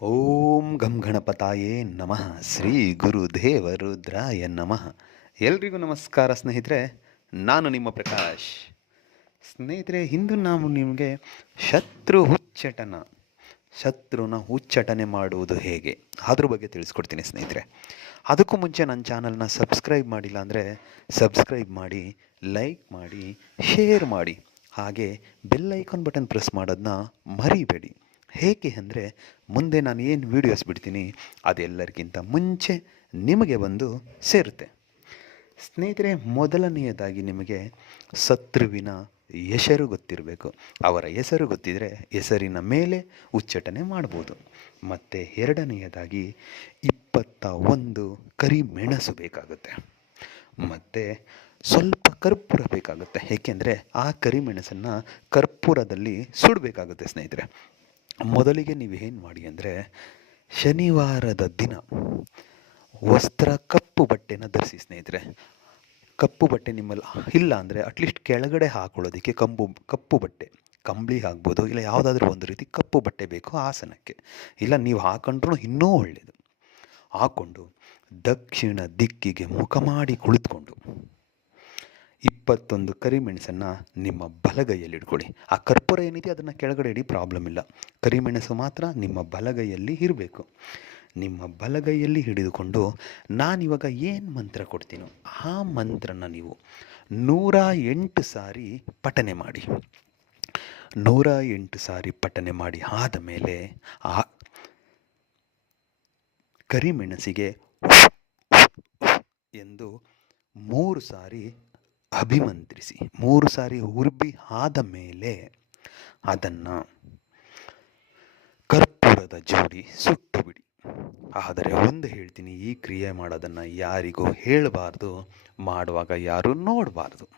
ಓಂ ಗಂ ಗಣಪತಾಯೇ ನಮಃ ಶ್ರೀ ಗುರುದೇವ ರುದ್ರಾಯ ನಮಃ. ಎಲ್ರಿಗೂ ನಮಸ್ಕಾರ ಸ್ನೇಹಿತರೆ, ನಾನು ನಿಮ್ಮ ಪ್ರಕಾಶ್. ಸ್ನೇಹಿತರೆ, ಇಂದು ನಾವು ನಿಮಗೆ ಶತ್ರುನ ಹುಚ್ಚಟನೆ ಮಾಡುವುದು ಹೇಗೆ ಅದ್ರ ಬಗ್ಗೆ ತಿಳಿಸ್ಕೊಡ್ತೀನಿ ಸ್ನೇಹಿತರೆ. ಅದಕ್ಕೂ ಮುಂಚೆ ನನ್ನ ಚಾನಲ್ನ ಸಬ್ಸ್ಕ್ರೈಬ್ ಮಾಡಿಲ್ಲ ಅಂದರೆ ಸಬ್ಸ್ಕ್ರೈಬ್ ಮಾಡಿ, ಲೈಕ್ ಮಾಡಿ, ಶೇರ್ ಮಾಡಿ, ಹಾಗೆ ಬೆಲ್ ಐಕಾನ್ ಬಟನ್ ಪ್ರೆಸ್ ಮಾಡೋದನ್ನ ಮರಿಬೇಡಿ. ಹೇಗೆ ಅಂದರೆ ಮುಂದೆ ನಾನು ಏನು ವೀಡಿಯೋಸ್ ಬಿಡ್ತೀನಿ ಅದೆಲ್ಲರಿಗಿಂತ ಮುಂಚೆ ನಿಮಗೆ ಬಂದು ಸೇರುತ್ತೆ. ಸ್ನೇಹಿತರೆ, ಮೊದಲನೆಯದಾಗಿ ನಿಮಗೆ ಶತ್ರುವಿನ ಹೆಸರು ಗೊತ್ತಿರಬೇಕು. ಅವರ ಹೆಸರು ಗೊತ್ತಿದ್ದರೆ ಹೆಸರಿನ ಮೇಲೆ ಉಚ್ಚಾಟನೆ ಮಾಡ್ಬೋದು. ಮತ್ತು ಎರಡನೆಯದಾಗಿ 21 ಕರಿಮೆಣಸು ಬೇಕಾಗುತ್ತೆ. ಮತ್ತು ಸ್ವಲ್ಪ ಕರ್ಪೂರ ಬೇಕಾಗುತ್ತೆ. ಏಕೆಂದರೆ ಆ ಕರಿಮೆಣಸನ್ನು ಕರ್ಪೂರದಲ್ಲಿ ಸುಡಬೇಕಾಗುತ್ತೆ ಸ್ನೇಹಿತರೆ. ಮೊದಲಿಗೆ ನೀವು ಏನು ಮಾಡಿ ಅಂದರೆ, ಶನಿವಾರದ ದಿನ ವಸ್ತ್ರ ಕಪ್ಪು ಬಟ್ಟೆನ ಧರಿಸಿ ಸ್ನೇಹಿತರೆ. ಕಪ್ಪು ಬಟ್ಟೆ ನಿಮ್ಮಲ್ಲಿ ಇಲ್ಲ ಅಂದರೆ ಅಟ್ಲೀಸ್ಟ್ ಕೆಳಗಡೆ ಹಾಕೊಳ್ಳೋದಕ್ಕೆ ಕಪ್ಪು ಬಟ್ಟೆ, ಕಂಬಳಿ ಆಗ್ಬೋದು, ಇಲ್ಲ ಯಾವುದಾದ್ರೂ ಒಂದು ರೀತಿ ಕಪ್ಪು ಬಟ್ಟೆ ಬೇಕು ಆಸನಕ್ಕೆ. ಇಲ್ಲ ನೀವು ಹಾಕೊಂಡ್ರೂ ಇನ್ನೂ ಒಳ್ಳೆಯದು. ಹಾಕ್ಕೊಂಡು ದಕ್ಷಿಣ ದಿಕ್ಕಿಗೆ ಮುಖ ಮಾಡಿ ಕುಳಿತುಕೊಂಡು 21 ಕರಿಮೆಣಸನ್ನು ನಿಮ್ಮ ಬಲಗೈಯಲ್ಲಿ ಇಟ್ಕೊಳ್ಳಿ. ಆ ಕರ್ಪೂರ ಏನಿದೆ ಅದನ್ನು ಕೆಳಗಡೆ ಇಡಿ, ಪ್ರಾಬ್ಲಮ್ ಇಲ್ಲ. ಕರಿಮೆಣಸು ಮಾತ್ರ ನಿಮ್ಮ ಬಲಗೈಯಲ್ಲಿ ಇರಬೇಕು. ನಿಮ್ಮ ಬಲಗೈಯಲ್ಲಿ ಹಿಡಿದುಕೊಂಡು ನಾನಿವಾಗ ಏನು ಮಂತ್ರ ಕೊಡ್ತೀನೋ ಆ ಮಂತ್ರನ ನೀವು 108 ಸಾರಿ ಪಠನೆ ಮಾಡಿ. 108 ಸಾರಿ ಪಠನೆ ಮಾಡಿ ಆದ ಮೇಲೆ ಆ ಕರಿಮೆಣಸಿಗೆ ಎಂದು 3 ಸಾರಿ ಅಭಿಮಂತ್ರಿಸಿ. 3 ಸಾರಿ ಉರ್ಬಿ ಆದ ಮೇಲೆ ಅದನ್ನು ಕರ್ಪೂರದ ಜೋಡಿ ಸುಟ್ಟು ಬಿಡಿ. ಆದರೆ ಒಂದು ಹೇಳ್ತೀನಿ, ಈ ಕ್ರಿಯೆ ಮಾಡೋದನ್ನು ಯಾರಿಗೂ ಹೇಳಬಾರ್ದು, ಮಾಡುವಾಗ ಯಾರೂ ನೋಡಬಾರ್ದು.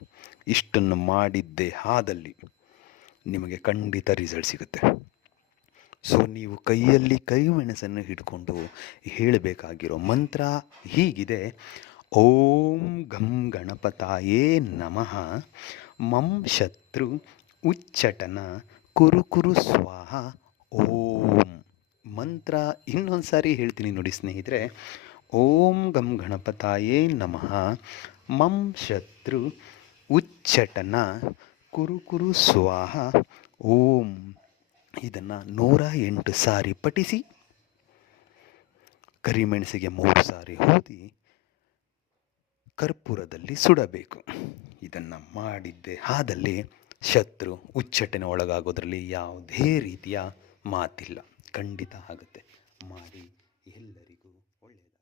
ಇಷ್ಟನ್ನು ಮಾಡಿದ್ದೇ ಆದಲ್ಲಿ ನಿಮಗೆ ಖಂಡಿತ ರಿಸಲ್ಟ್ ಸಿಗುತ್ತೆ. ಸೊ ನೀವು ಕೈಯಲ್ಲಿ ಕರಿಮೆಣಸನ್ನು ಹಿಡ್ಕೊಂಡು ಹೇಳಬೇಕಾಗಿರೋ ಮಂತ್ರ ಹೀಗಿದೆ: ಓಂ ಗಂ ಗಣಪತಾಯೇ ನಮಃ ಮಂ ಶತ್ರು ಉಚ್ಚಟನ ಕುರು ಸ್ವಾಹ ಓಂ. ಮಂತ್ರ ಇನ್ನೊಂದು ಸಾರಿ ಹೇಳ್ತೀನಿ ನೋಡಿ ಸ್ನೇಹಿತರೆ. ಓಂ ಗಂ ಗಣಪತಾಯೇ ನಮಃ ಮಂ ಶತ್ರು ಉಚ್ಚಟನ ಕುರು ಸ್ವಾಹ ಓಂ. ಇದನ್ನು 108 ಸಾರಿ ಪಠಿಸಿ, ಕರಿಮೆಣಸಿಗೆ 3 ಸಾರಿ ಊದಿ ಕರ್ಪೂರದಲ್ಲಿ ಸುಡಬೇಕು. ಇದನ್ನು ಮಾಡಿದ್ದೇ ಆದಲ್ಲಿ ಶತ್ರು ಉಚ್ಚಟನೆ ಒಳಗಾಗೋದ್ರಲ್ಲಿ ಯಾವುದೇ ರೀತಿಯ ಮಾತಿಲ್ಲ, ಖಂಡಿತ ಆಗುತ್ತೆ. ಮಾಡಿ, ಎಲ್ಲರಿಗೂ ಒಳ್ಳೆಯದು.